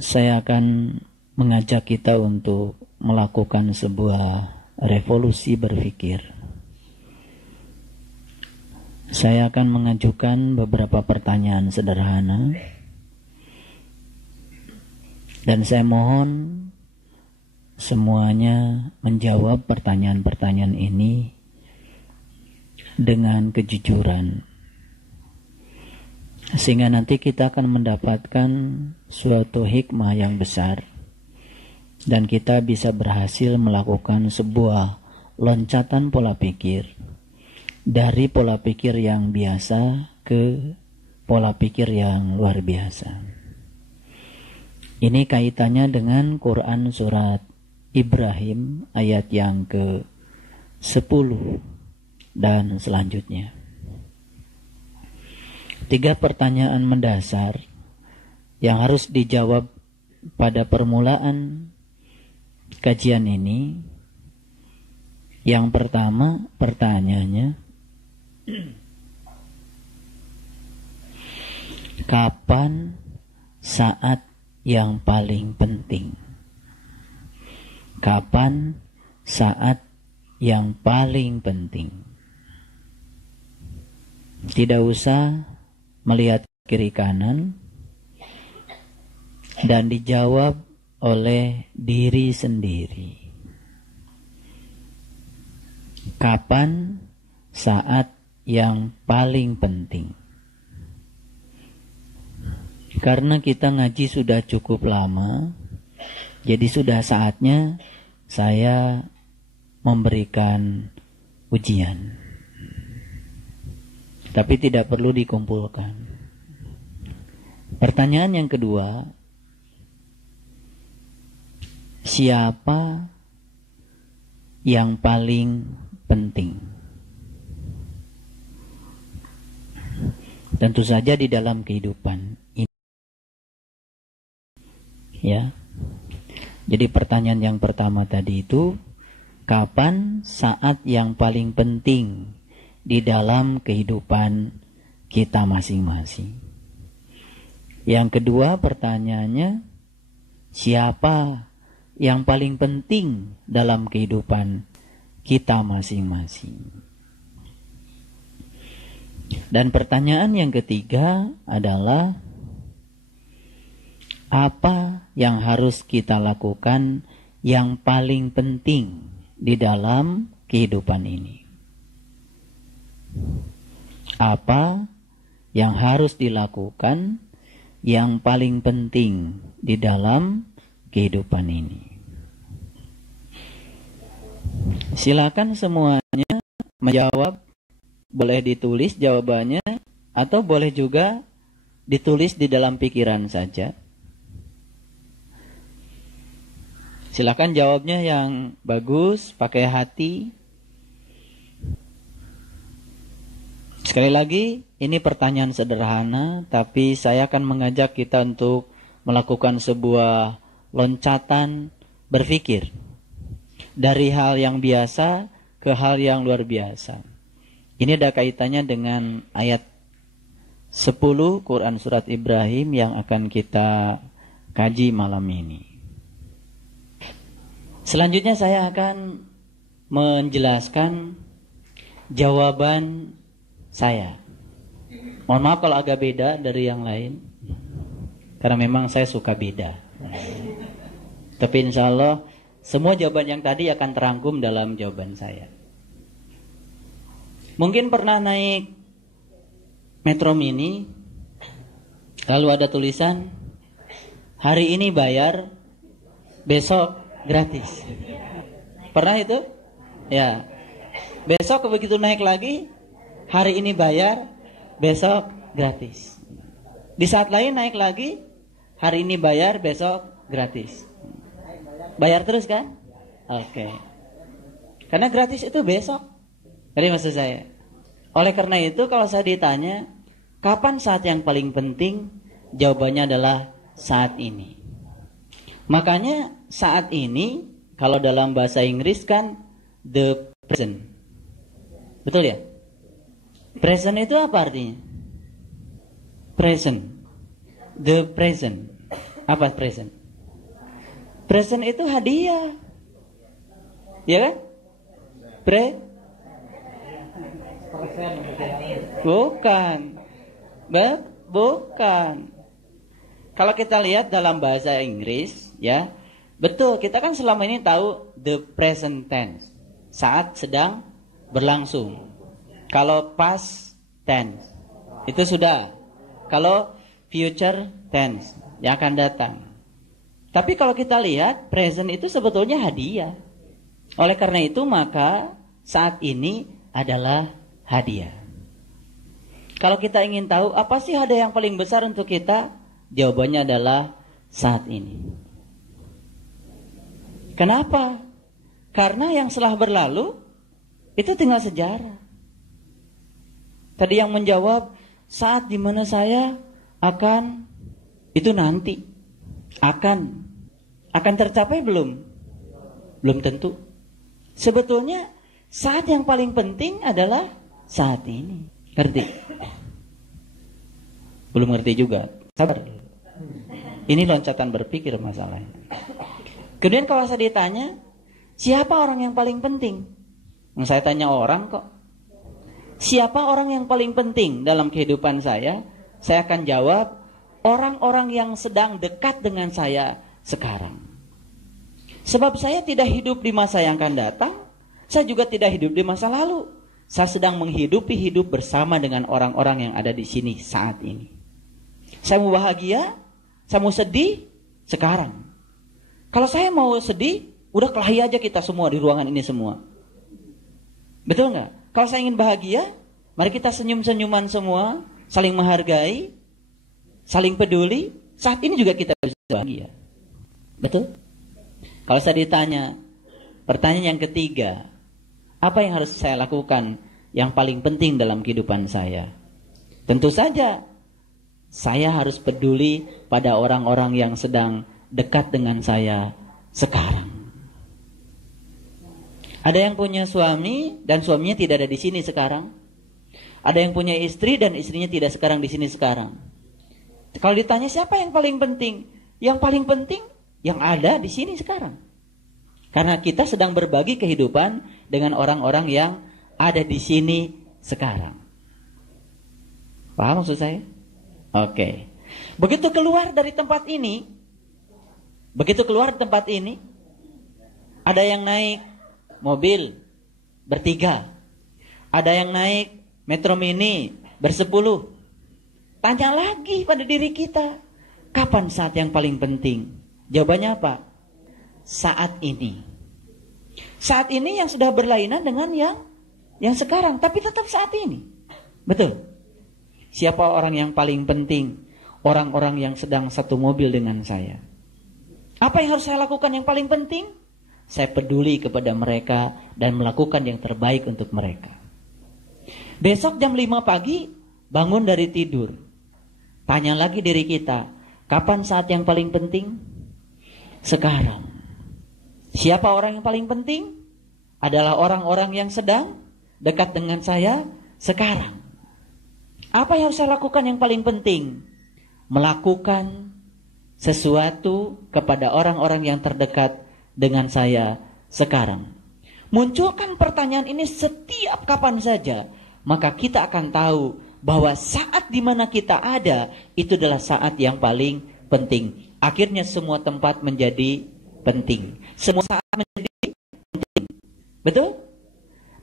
saya akan mengajak kita untuk melakukan sebuah revolusi berpikir. Saya akan mengajukan beberapa pertanyaan sederhana, dan saya mohon semuanya menjawab pertanyaan-pertanyaan ini dengan kejujuran, sehingga nanti kita akan mendapatkan suatu hikmah yang besar, dan kita bisa berhasil melakukan sebuah loncatan pola pikir dari pola pikir yang biasa ke pola pikir yang luar biasa. Ini kaitannya dengan Quran surat Ibrahim ayat yang ke-10 dan selanjutnya. 3 pertanyaan mendasar yang harus dijawab pada permulaan kajian ini. Yang pertama, pertanyaannya, kapan saat yang paling penting? Kapan saat yang paling penting? Tidak usah melihat kiri kanan, dan dijawab oleh diri sendiri. Kapan saat yang paling penting? Karena kita ngaji sudah cukup lama, jadi sudah saatnya saya memberikan ujian. Tapi tidak perlu dikumpulkan. Pertanyaan yang kedua, siapa yang paling penting? Tentu saja di dalam kehidupan ini. Ya. Jadi pertanyaan yang pertama tadi itu, kapan saat yang paling penting di dalam kehidupan kita masing-masing? Yang kedua pertanyaannya, siapa yang paling penting dalam kehidupan kita masing-masing? Dan pertanyaan yang ketiga adalah, apa yang harus kita lakukan yang paling penting di dalam kehidupan ini? Apa yang harus dilakukan yang paling penting di dalam kehidupan ini? Silakan semuanya menjawab. Boleh ditulis jawabannya, atau boleh juga ditulis di dalam pikiran saja. Silakan jawabnya yang bagus, pakai hati. Sekali lagi, ini pertanyaan sederhana, tapi saya akan mengajak kita untuk melakukan sebuah loncatan berpikir dari hal yang biasa ke hal yang luar biasa. Ini ada kaitannya dengan ayat 10 Quran surat Ibrahim yang akan kita kaji malam ini. Selanjutnya saya akan menjelaskan jawaban saya. Mohon maaf kalau agak beda dari yang lain, karena memang saya suka beda. Tapi insya Allah semua jawaban yang tadi akan terangkum dalam jawaban saya. Mungkin pernah naik Metro Mini, lalu ada tulisan, hari ini bayar, besok gratis. Pernah itu? Ya. Besok begitu naik lagi, hari ini bayar, besok gratis. Di saat lain naik lagi, hari ini bayar, besok gratis. Bayar terus kan? Oke. Karena gratis itu besok. Jadi maksud saya. Oleh karena itu kalau saya ditanya, kapan saat yang paling penting? Jawabannya adalah saat ini. Makanya saat ini, kalau dalam bahasa Inggris kan the present. Betul ya? Present itu apa artinya? Present. The present. Apa present? Present itu hadiah. Ya kan? Bukan. Bukan. Kalau kita lihat dalam bahasa Inggris, ya, betul, kita kan selama ini tahu the present tense, saat sedang berlangsung. Kalau past tense, itu sudah. Kalau future tense, yang akan datang. Tapi kalau kita lihat, present itu sebetulnya hadiah. Oleh karena itu, maka saat ini adalah hadiah. Kalau kita ingin tahu, apa sih hadiah yang paling besar untuk kita? Jawabannya adalah saat ini. Kenapa? Karena yang setelah berlalu, itu tinggal sejarah. Tadi yang menjawab, saat dimana saya akan, itu nanti. Akan tercapai belum? Belum tentu. Sebetulnya saat yang paling penting adalah saat ini. Ngerti? Belum ngerti juga. Sabar. Ini loncatan berpikir masalahnya. Kemudian kalau saya ditanya, siapa orang yang paling penting? Saya tanya orang kok. Siapa orang yang paling penting dalam kehidupan saya? Saya akan jawab, orang-orang yang sedang dekat dengan saya sekarang. Sebab saya tidak hidup di masa yang akan datang, saya juga tidak hidup di masa lalu. Saya sedang menghidupi hidup bersama dengan orang-orang yang ada di sini saat ini. Saya mau bahagia, saya mau sedih, sekarang. Kalau saya mau sedih, udah kelahi aja kita semua di ruangan ini semua. Betul nggak? Kalau saya ingin bahagia, mari kita senyum-senyuman semua, saling menghargai, saling peduli. Saat ini juga kita bisa bahagia. Betul? Kalau saya ditanya, pertanyaan yang ketiga, apa yang harus saya lakukan yang paling penting dalam kehidupan saya? Tentu saja, saya harus peduli pada orang-orang yang sedang dekat dengan saya sekarang. Ada yang punya suami dan suaminya tidak ada di sini sekarang. Ada yang punya istri dan istrinya tidak sekarang di sini sekarang. Kalau ditanya siapa yang paling penting? Yang paling penting yang ada di sini sekarang. Karena kita sedang berbagi kehidupan dengan orang-orang yang ada di sini sekarang. Paham maksud saya? Oke. Begitu keluar dari tempat ini, ada yang naik mobil bertiga, ada yang naik Metro Mini bersepuluh. Tanya lagi pada diri kita, kapan saat yang paling penting? Jawabannya apa? Saat ini. Saat ini yang sudah berlainan dengan yang sekarang, tapi tetap saat ini. Betul. Siapa orang yang paling penting? Orang-orang yang sedang satu mobil dengan saya. Apa yang harus saya lakukan yang paling penting? Saya peduli kepada mereka dan melakukan yang terbaik untuk mereka. Besok jam 5 pagi bangun dari tidur. Tanya lagi diri kita, kapan saat yang paling penting? Sekarang. Siapa orang yang paling penting? Adalah orang-orang yang sedang dekat dengan saya sekarang. Apa yang harus saya lakukan yang paling penting? Melakukan sesuatu kepada orang-orang yang terdekat dengan saya sekarang. Munculkan pertanyaan ini setiap kapan saja, maka kita akan tahu bahwa saat di mana kita ada itu adalah saat yang paling penting. Akhirnya semua tempat menjadi penting. Semua saat menjadi penting. Betul?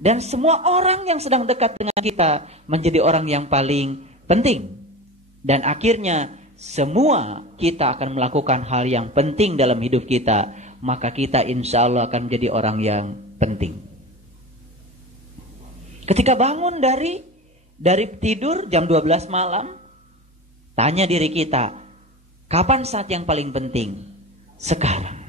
Dan semua orang yang sedang dekat dengan kita menjadi orang yang paling penting. Dan akhirnya semua kita akan melakukan hal yang penting dalam hidup kita. Maka kita insya Allah akan menjadi orang yang penting. Ketika bangun dari tidur jam 12 malam, tanya diri kita, kapan saat yang paling penting? Sekarang.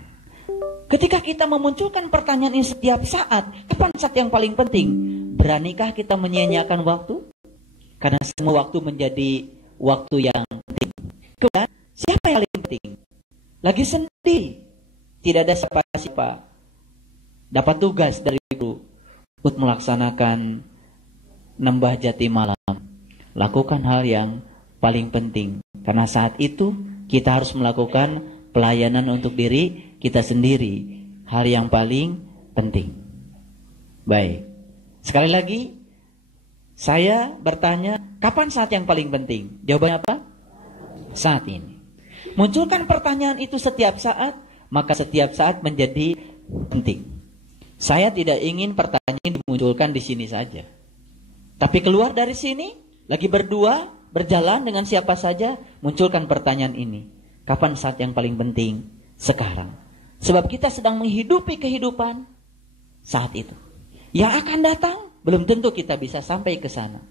Ketika kita memunculkan pertanyaan ini setiap saat, kapan saat yang paling penting? Beranikah kita menyia-nyiakan waktu? Karena semua waktu menjadi waktu yang penting. Kemudian, siapa yang paling penting? Lagi sendiri. Tidak ada siapa-siapa. Dapat tugas dari guru untuk melaksanakan nembah jati malam. Lakukan hal yang paling penting. Karena saat itu kita harus melakukan pelayanan untuk diri kita sendiri. Hal yang paling penting. Baik. Sekali lagi, saya bertanya, kapan saat yang paling penting? Jawabannya apa? Saat ini. Munculkan pertanyaan itu setiap saat, maka setiap saat menjadi penting. Saya tidak ingin pertanyaan dimunculkan di sini saja. Tapi keluar dari sini, lagi berdua, berjalan dengan siapa saja, munculkan pertanyaan ini. Kapan saat yang paling penting? Sekarang. Sebab kita sedang menghidupi kehidupan saat itu. Yang akan datang, belum tentu kita bisa sampai ke sana.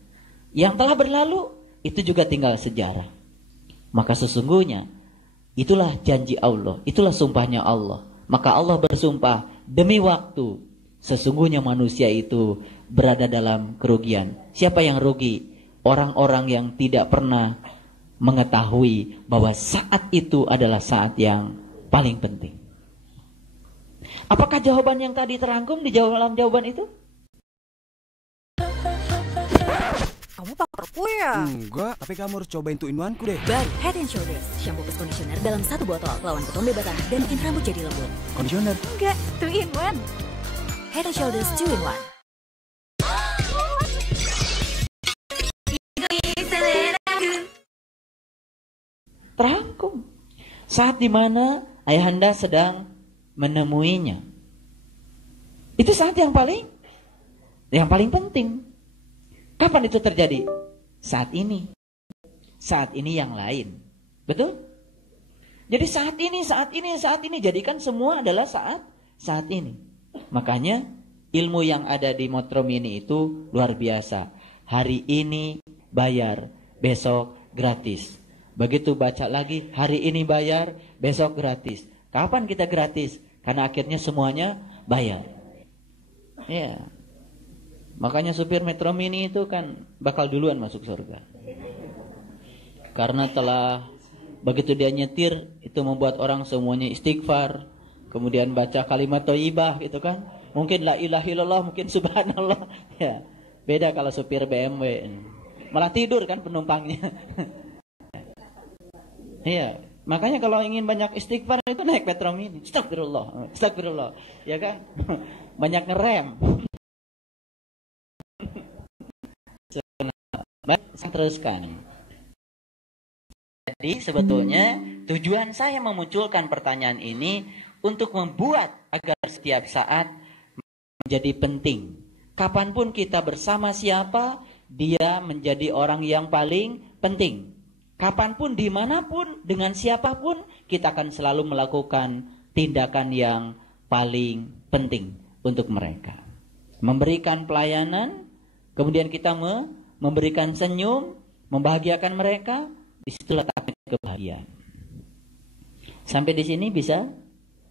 Yang telah berlalu, itu juga tinggal sejarah. Maka sesungguhnya, itulah janji Allah, itulah sumpahnya Allah. Maka Allah bersumpah, demi waktu, sesungguhnya manusia itu berada dalam kerugian. Siapa yang rugi? Orang-orang yang tidak pernah mengetahui bahwa saat itu adalah saat yang paling penting. Apakah jawaban yang tadi terangkum di dalam jawaban itu? Kamu pakarku ya? Enggak, tapi kamu harus cobain 2-in-1 deh. Baru Head and Shoulders, shampoo plus conditioner dalam satu botol, lawan ketombe batang dan bikin rambut jadi lembut. Conditioner? Enggak, 2-in-1. Head and Shoulders 2-in-1. Terangkum. Saat dimana ayahanda sedang menemuinya. Itu saat yang paling penting. Kapan itu terjadi? Saat ini. Saat ini yang lain. Betul? Jadi saat ini. Jadikan semua adalah saat ini. Makanya ilmu yang ada di Metro Mini itu luar biasa. Hari ini bayar, besok gratis. Begitu baca lagi, hari ini bayar, besok gratis. Kapan kita gratis? Karena akhirnya semuanya bayar. Ya. Makanya supir Metro Mini itu kan bakal duluan masuk surga. Karena telah begitu dia nyetir, itu membuat orang semuanya istighfar, kemudian baca kalimat thayyibah gitu kan. Mungkin la ilaha illallah, mungkin subhanallah. Ya. Beda kalau supir BMW. Malah tidur kan penumpangnya. Iya. Makanya kalau ingin banyak istighfar itu naik Metro Mini. Astagfirullah. Ya kan? Banyak ngerem. Baik, saya teruskan. Jadi sebetulnya tujuan saya memunculkan pertanyaan ini untuk membuat agar setiap saat menjadi penting. Kapanpun kita bersama siapa, dia menjadi orang yang paling penting. Kapanpun, dimanapun, dengan siapapun, kita akan selalu melakukan tindakan yang paling penting untuk mereka. Memberikan pelayanan, kemudian kita memberikan senyum, membahagiakan mereka, disitu letaknya kebahagiaan. Sampai di sini bisa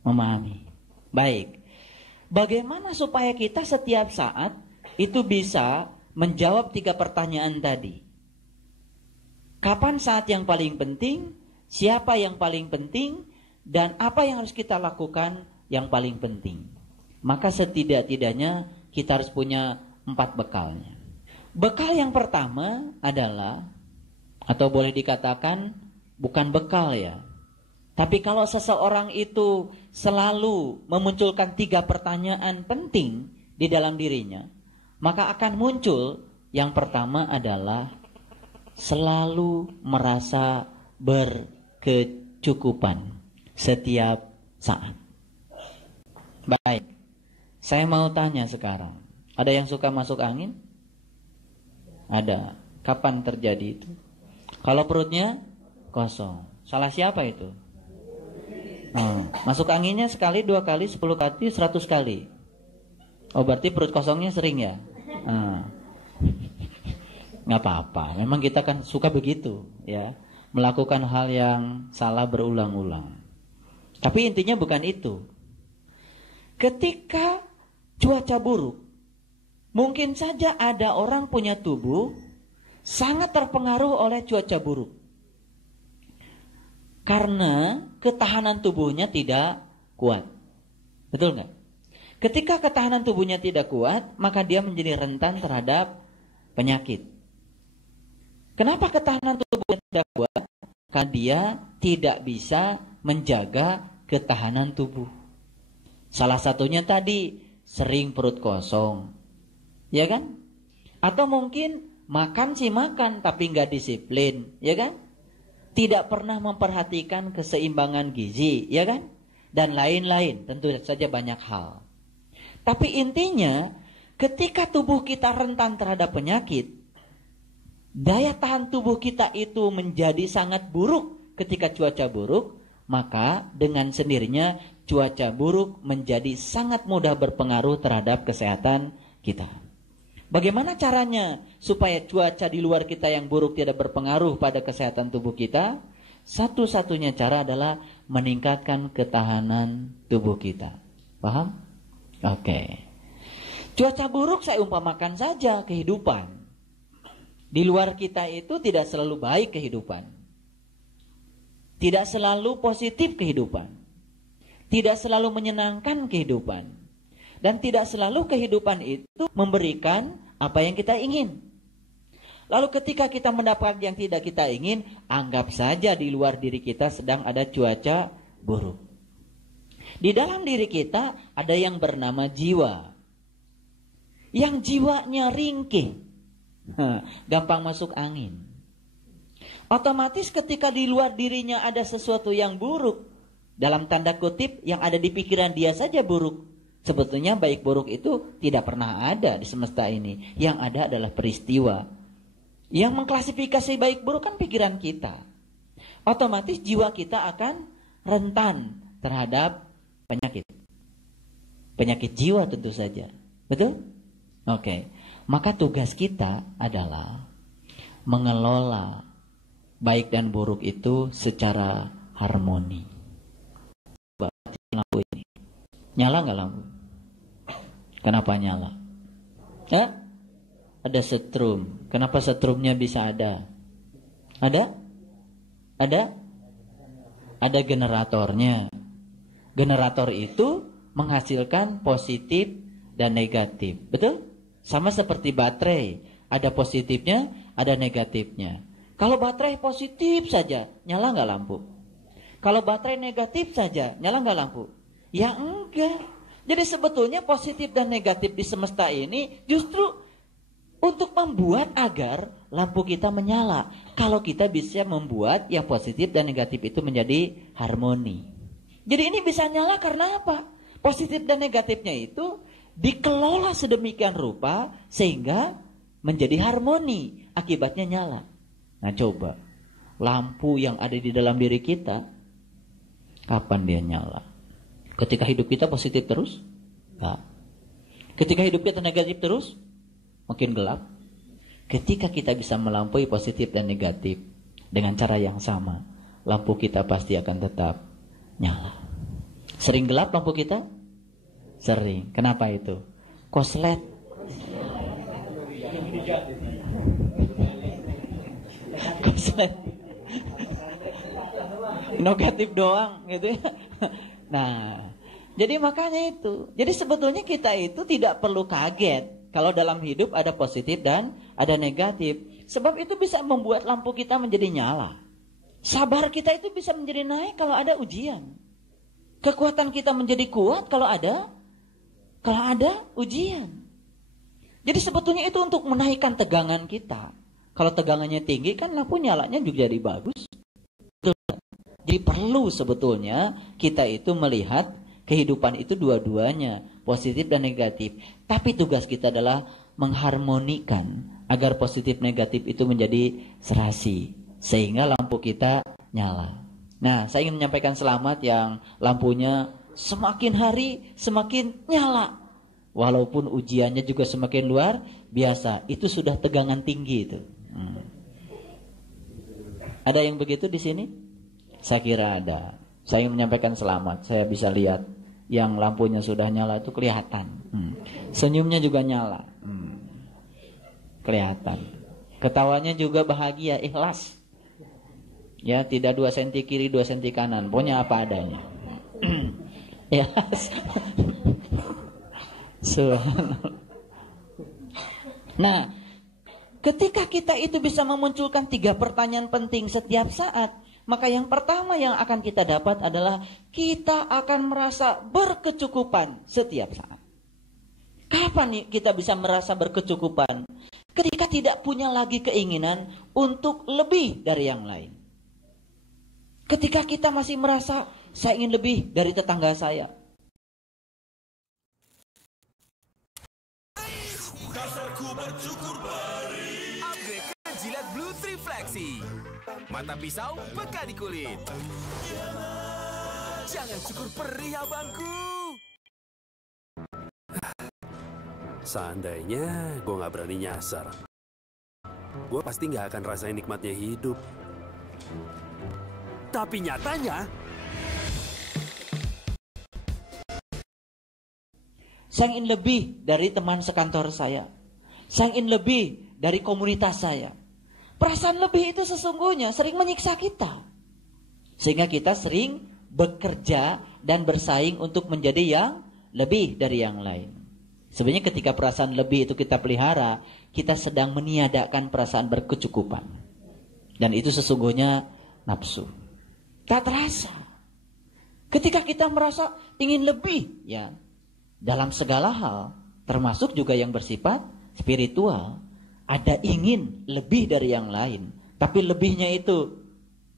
memahami. Baik. Bagaimana supaya kita setiap saat itu bisa menjawab 3 pertanyaan tadi? Kapan saat yang paling penting? Siapa yang paling penting? Dan apa yang harus kita lakukan yang paling penting? Maka setidak-tidaknya kita harus punya 4 bekalnya. Bekal yang pertama adalah, atau boleh dikatakan bukan bekal ya, tapi kalau seseorang itu selalu memunculkan 3 pertanyaan penting di dalam dirinya, maka akan muncul yang pertama adalah selalu merasa berkecukupan setiap saat. Baik, saya mau tanya sekarang, ada yang suka masuk angin? Ada. Kapan terjadi itu? Kalau perutnya kosong, salah siapa itu? Masuk anginnya sekali, 2 kali, 10 kali, 100 kali. Oh, berarti perut kosongnya sering ya? Nggak apa-apa. Memang kita kan suka begitu, ya, melakukan hal yang salah berulang-ulang. Tapi intinya bukan itu. Ketika cuaca buruk, mungkin saja ada orang punya tubuh sangat terpengaruh oleh cuaca buruk. Karena ketahanan tubuhnya tidak kuat. Betul nggak? Ketika ketahanan tubuhnya tidak kuat, maka dia menjadi rentan terhadap penyakit. Kenapa ketahanan tubuhnya tidak kuat karena dia tidak bisa menjaga ketahanan tubuh. Salah satunya tadi sering perut kosong, ya kan? Atau mungkin makan sih makan tapi nggak disiplin, ya kan? Tidak pernah memperhatikan keseimbangan gizi, ya kan? Dan lain-lain, tentu saja banyak hal. Tapi intinya, ketika tubuh kita rentan terhadap penyakit, daya tahan tubuh kita itu menjadi sangat buruk ketika cuaca buruk, maka dengan sendirinya cuaca buruk menjadi sangat mudah berpengaruh terhadap kesehatan kita. Bagaimana caranya supaya cuaca di luar kita yang buruk tidak berpengaruh pada kesehatan tubuh kita? Satu-satunya cara adalah meningkatkan ketahanan tubuh kita. Paham? Oke. Cuaca buruk saya umpamakan saja kehidupan. Di luar kita itu tidak selalu baik kehidupan. Tidak selalu positif kehidupan. Tidak selalu menyenangkan kehidupan. Dan tidak selalu kehidupan itu memberikan apa yang kita ingin. Lalu ketika kita mendapat yang tidak kita ingin, anggap saja di luar diri kita sedang ada cuaca buruk. Di dalam diri kita ada yang bernama jiwa. Yang jiwanya ringkih. Gampang masuk angin. Otomatis ketika di luar dirinya ada sesuatu yang buruk, dalam tanda kutip yang ada di pikiran dia saja buruk. Sebetulnya baik buruk itu tidak pernah ada di semesta ini. Yang ada adalah peristiwa. Yang mengklasifikasi baik buruk kan pikiran kita. Otomatis jiwa kita akan rentan terhadap penyakit. Penyakit jiwa tentu saja. Betul? Oke. Maka tugas kita adalah mengelola baik dan buruk itu secara harmoni. Lampu ini nyala nggak lampu? Kenapa nyala? Ya? Ada setrum. Kenapa setrumnya bisa ada? Ada? Ada? Ada generatornya. Generator itu menghasilkan positif dan negatif. Betul? Sama seperti baterai, ada positifnya, ada negatifnya. Kalau baterai positif saja, nyala nggak lampu? Kalau baterai negatif saja, nyala nggak lampu? Ya enggak. Jadi sebetulnya positif dan negatif di semesta ini justru untuk membuat agar lampu kita menyala. Kalau kita bisa membuat yang positif dan negatif itu menjadi harmoni. Jadi ini bisa nyala karena apa? Positif dan negatifnya itu dikelola sedemikian rupa sehingga menjadi harmoni, akibatnya nyala. Nah coba, lampu yang ada di dalam diri kita, kapan dia nyala? Ketika hidup kita positif terus? Enggak. Ketika hidup kita negatif terus? Makin gelap. Ketika kita bisa melampaui positif dan negatif dengan cara yang sama, lampu kita pasti akan tetap nyala. Sering gelap lampu kita? Sering. Kenapa itu? Koslet. Koslet. Negatif doang gitu ya. Nah, jadi makanya itu. Jadi sebetulnya kita itu tidak perlu kaget kalau dalam hidup ada positif dan ada negatif. Sebab itu bisa membuat lampu kita menjadi nyala. Sabar kita itu bisa menjadi naik kalau ada ujian. Kekuatan kita menjadi kuat kalau ada ujian. Jadi sebetulnya itu untuk menaikkan tegangan kita. Kalau tegangannya tinggi kan lampu nyalanya juga jadi bagus. Jadi perlu sebetulnya kita itu melihat kehidupan itu dua-duanya, positif dan negatif. Tapi tugas kita adalah mengharmonikan agar positif negatif itu menjadi serasi. Sehingga lampu kita nyala. Nah, saya ingin menyampaikan selamat yang lampunya semakin hari semakin nyala. Walaupun ujiannya juga semakin luar biasa. Itu sudah tegangan tinggi itu. Ada yang begitu di sini? Saya kira ada. Saya ingin menyampaikan selamat. Saya bisa lihat yang lampunya sudah nyala itu kelihatan. Senyumnya juga nyala. Kelihatan. Ketawanya juga bahagia, ikhlas. Ya, tidak 2 senti kiri 2 senti kanan. Pokoknya apa adanya. Ikhlas. Nah, Ketika kita itu bisa memunculkan 3 pertanyaan penting setiap saat, maka yang pertama yang akan kita dapat adalah kita akan merasa berkecukupan setiap saat. Kapan kita bisa merasa berkecukupan? Ketika tidak punya lagi keinginan untuk lebih dari yang lain. Ketika kita masih merasa saya ingin lebih dari tetangga saya. Dasarku bercukur peri. Upgrade ke Jilat Blue 3 Flexi. Mata pisau, peka di kulit. Jangan cukur perih abangku. Seandainya gue gak berani nyasar, gue pasti gak akan rasain nikmatnya hidup. Tapi nyatanya, saya ingin lebih dari teman sekantor saya. Saya ingin lebih dari komunitas saya. Perasaan lebih itu sesungguhnya sering menyiksa kita. Sehingga kita sering bekerja dan bersaing untuk menjadi yang lebih dari yang lain. Sebenarnya ketika perasaan lebih itu kita pelihara, kita sedang meniadakan perasaan berkecukupan. Dan itu sesungguhnya nafsu. Tak terasa. Ketika kita merasa ingin lebih, ya, dalam segala hal, termasuk juga yang bersifat spiritual, ada ingin lebih dari yang lain. Tapi lebihnya itu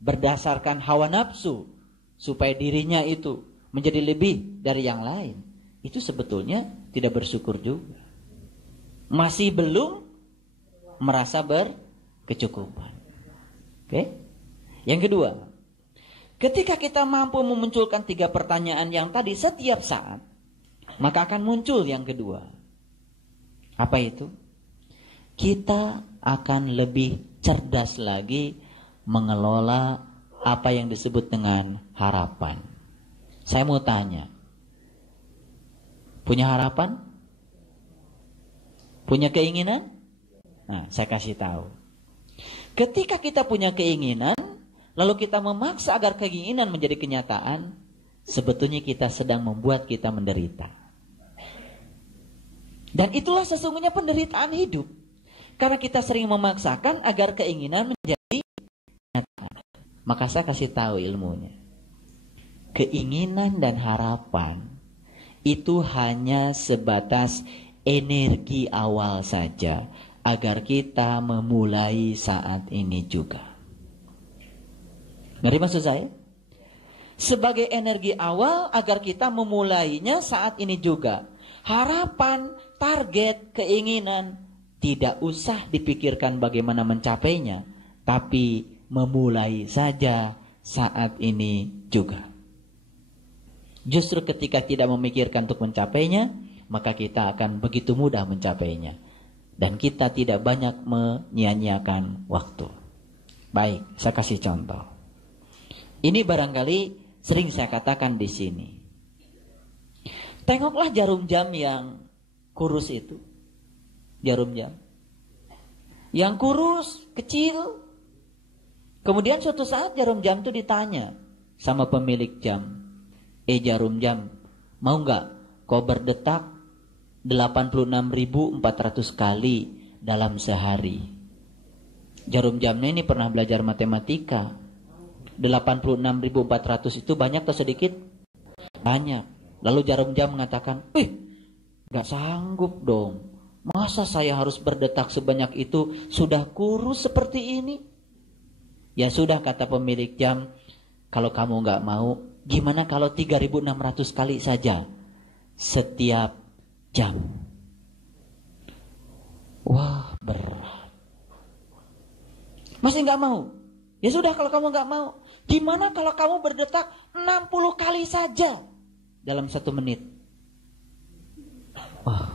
berdasarkan hawa nafsu, supaya dirinya itu menjadi lebih dari yang lain. Itu sebetulnya tidak bersyukur juga. Masih belum merasa berkecukupan. Oke? Yang kedua, ketika kita mampu memunculkan 3 pertanyaan yang tadi setiap saat, maka akan muncul yang kedua. Apa itu? Kita akan lebih cerdas lagi mengelola apa yang disebut dengan harapan. Saya mau tanya, punya harapan? Punya keinginan? Nah, saya kasih tahu. Ketika kita punya keinginan, lalu kita memaksa agar keinginan menjadi kenyataan, sebetulnya kita sedang membuat kita menderita. Dan itulah sesungguhnya penderitaan hidup. Karena kita sering memaksakan agar keinginan menjadi kenyataan. Maka saya kasih tahu ilmunya. Keinginan dan harapan itu hanya sebatas energi awal saja agar kita memulai saat ini juga. Ngerti maksud saya? Sebagai energi awal agar kita memulainya saat ini juga. Harapan, target, keinginan tidak usah dipikirkan bagaimana mencapainya, tapi memulai saja saat ini juga. Justru ketika tidak memikirkan untuk mencapainya, maka kita akan begitu mudah mencapainya. Dan kita tidak banyak menyia-nyiakan waktu. Baik, saya kasih contoh. Ini barangkali sering saya katakan di sini. Tengoklah jarum jam yang kurus itu. Jarum jam. Yang kurus, kecil. Kemudian suatu saat jarum jam itu ditanya sama pemilik jam. Jarum jam, mau nggak kau berdetak 86.400 kali dalam sehari? Jarum jamnya ini pernah belajar matematika. 86.400 itu banyak atau sedikit? Banyak. Lalu jarum jam mengatakan, nggak sanggup dong. Masa saya harus berdetak sebanyak itu, sudah kurus seperti ini? Ya sudah, kata pemilik jam, kalau kamu nggak mau, gimana kalau 3.600 kali saja setiap jam? Wah, berat. Masih nggak mau? Ya sudah, kalau kamu nggak mau, gimana kalau kamu berdetak 60 kali saja dalam 1 menit? Wah,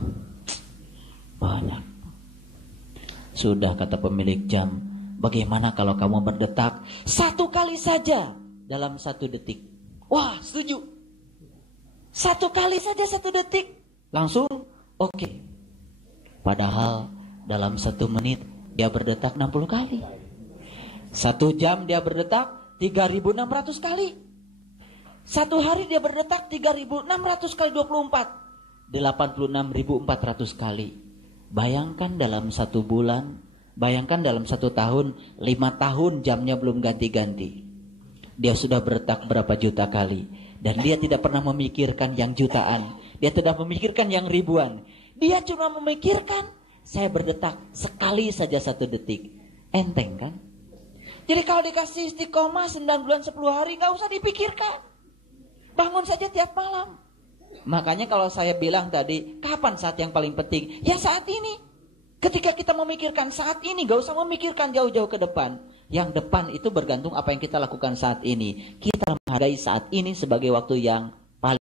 banyak. Sudah, kata pemilik jam, bagaimana kalau kamu berdetak 1 kali saja dalam 1 detik? Wah, setuju. 1 kali saja 1 detik. Langsung oke. Padahal dalam 1 menit dia berdetak 60 kali. 1 jam dia berdetak 3.600 kali. 1 hari dia berdetak 3.600 kali 24. 86.400 kali. Bayangkan dalam 1 bulan Bayangkan dalam 1 tahun, 5 tahun jamnya belum ganti-ganti. Dia sudah berdetak berapa juta kali. Dan dia tidak pernah memikirkan yang jutaan. Dia tidak memikirkan yang ribuan. Dia cuma memikirkan, saya berdetak sekali saja 1 detik. Enteng kan? Jadi kalau dikasih istiqomah 9 bulan 10 hari, gak usah dipikirkan. Bangun saja tiap malam. Makanya kalau saya bilang tadi, kapan saat yang paling penting? Ya saat ini. Ketika kita memikirkan saat ini, gak usah memikirkan jauh-jauh ke depan. Yang depan itu bergantung apa yang kita lakukan saat ini. Kita menghargai saat ini sebagai waktu yang